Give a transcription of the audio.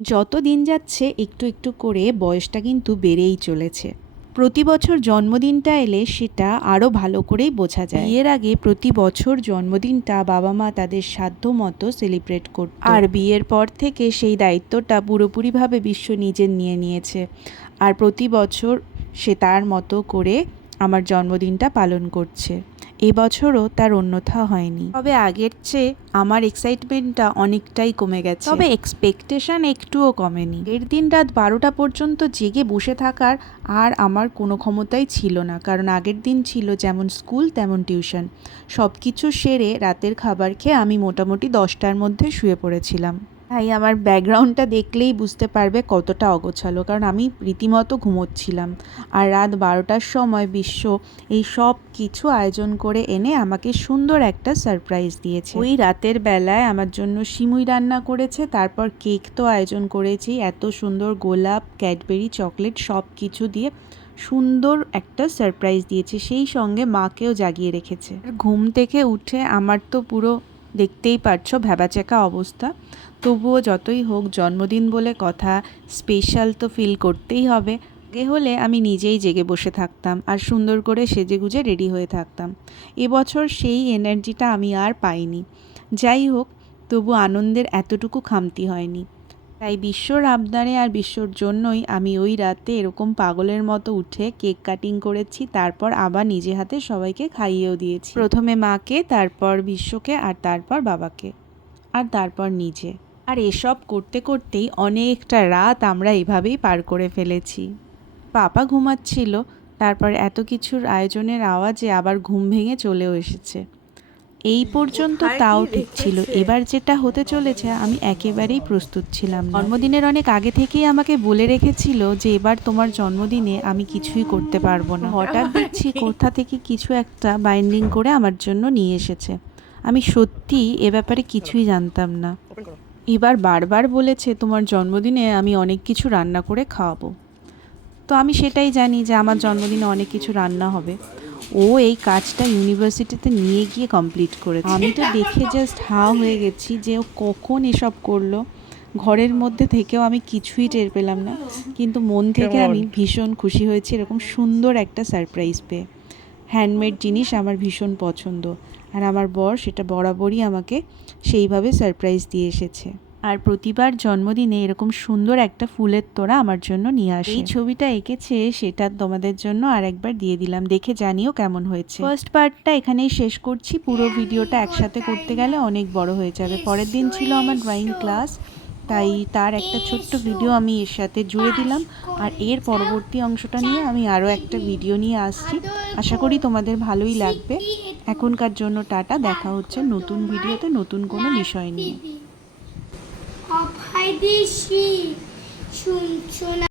যত দিন যাচ্ছে একটু একটু করে বয়সটা কিন্তু বেড়েই চলেছে। প্রতি বছর জন্মদিনটা এলে সেটা আরও ভালো করেই বোঝা যায়। বিয়ের আগে প্রতি বছর জন্মদিনটা বাবা মা তাদের সাধ্য মতো সেলিব্রেট করত, আর বিয়ের পর থেকে সেই দায়িত্বটা পুরোপুরিভাবে বিশ্ব নিজের নিয়ে নিয়েছে। আর প্রতি বছর সে তার মতো করে আমার জন্মদিনটা পালন করছে। এবছরও তার অন্যথা হয়নি, তবে আগের চেয়ে আমার এক্সাইটমেন্টটা অনেকটাই কমে গেছে, তবে এক্সপেকটেশন একটুও কমেনি। এর দিন রাত 12টা পর্যন্ত জেগে বসে থাকার আর আমার কোনো ক্ষমতাই ছিল না, কারণ আগের দিন ছিল যেমন স্কুল তেমন টিউশন। সব কিছু সেরে রাতের খাবার খেয়ে আমি মোটামুটি 10টার মধ্যে শুয়ে পড়েছিলাম। তাই আমার ব্যাকগ্রাউন্ডটা দেখলেই বুঝতে পারবে কতটা অগোছালো, কারণ আমি রীতিমতো ঘুমোচ্ছিলাম। আর রাত 12টার সময় বিশ্ব এই সব কিছু আয়োজন করে এনে আমাকে সুন্দর একটা সারপ্রাইজ দিয়েছে। ওই রাতের বেলায় আমার জন্য সিমুই রান্না করেছে, তারপর কেক তো আয়োজন করেছি, এত সুন্দর গোলাপ, ক্যাডবেরি, চকলেট সব কিছু দিয়ে সুন্দর একটা সারপ্রাইজ দিয়েছে। সেই সঙ্গে মাকেও জাগিয়ে রেখেছে। ঘুম থেকে উঠে আমার তো পুরো দেখতেই পারছো ভ্যাবাচ্যাকা অবস্থা। তবুও যতই হোক জন্মদিন বলে কথা, স্পেশাল তো ফিল করতেই হবে। আগে হলে আমি নিজেই জেগে বসে থাকতাম আর সুন্দর করে সেজেগুজে রেডি হয়ে থাকতাম। এবছর সেই এনার্জিটা আমি আর পাইনি। যাই হোক, তবু আনন্দের এতটুকু খামতি হয়নি। তাই বিশ্বর আবদারে আর বিশ্বর জন্যই আমি ওই রাতে এরকম পাগলের মতো উঠে কেক কাটিং করেছি, তারপর আবার নিজে হাতে সবাইকে খাইয়েও দিয়েছি। প্রথমে মাকে, তারপর বিশ্বকে, আর তারপর বাবাকে, আর তারপর নিজে। আর এসব করতে করতেই অনেকটা রাত আমরা এভাবেই পার করে ফেলেছি। পাপা ঘুমাচ্ছিল, তারপর এত কিছুর আয়োজনের আওয়াজে আবার ঘুম ভেঙে চলেও এসেছে। এই পর্যন্ত তাও ঠিক ছিল, এবার যেটা হতে চলেছে আমি একেবারেই প্রস্তুত ছিলাম না। জন্মদিনের অনেক আগে থেকেই আমাকে বলে রেখেছিল যে এবার তোমার জন্মদিনে আমি কিছুই করতে পারবো না। হঠাৎ দেখছি কোথা থেকে কিছু একটা বাইন্ডিং করে আমার জন্য নিয়ে এসেছে। আমি সত্যি এ ব্যাপারে কিছুই জানতাম না। এবার বারবার বলেছে তোমার জন্মদিনে আমি অনেক কিছু রান্না করে খাওয়াবো। তো আমি সেটাই জানি যে আমার জন্মদিনে অনেক কিছু রান্না হবে। ও এই কাজটা ইউনিভার্সিটিতে নিয়ে গিয়ে কমপ্লিট করেছে। আমি তো দেখে জাস্ট হাঁ হয়ে গেছি যে ও কখন এসব করলো। ঘরের মধ্যে থেকেও আমি কিছুই টের পেলাম না, কিন্তু মন থেকে আমি ভীষণ খুশি হয়েছি এরকম সুন্দর একটা সারপ্রাইজ পেয়ে। হ্যান্ডমেড জিনিস আমার ভীষণ পছন্দ, আর আমার বর সেটা বরাবরই আমাকে সেইভাবে সারপ্রাইজ দিয়ে এসেছে। আর প্রতিবার জন্মদিনে এরকম সুন্দর একটা ফুলের তোড়া আমার জন্য নিয়ে আসে। এই ছবিটা এঁকেছে সেটা তোমাদের জন্য আর একবার দিয়ে দিলাম, দেখে জানিও কেমন হয়েছে। ফার্স্ট পার্টটা এখানেই শেষ করছি, পুরো ভিডিওটা একসাথে করতে গেলে অনেক বড় হয়ে যাবে। পরের দিন ছিল আমার ড্রয়িং ক্লাস, তাই তার একটা ছোট্ট ভিডিও আমি এর সাথে জুড়ে দিলাম। আর এর পরবর্তী অংশটা নিয়ে আমি আরও একটা ভিডিও নিয়ে আসছি, আশা করি তোমাদের ভালোই লাগবে। এখনকার জন্য টাটা, দেখা হচ্ছে নতুন ভিডিওতে নতুন কোনো বিষয় নিয়ে।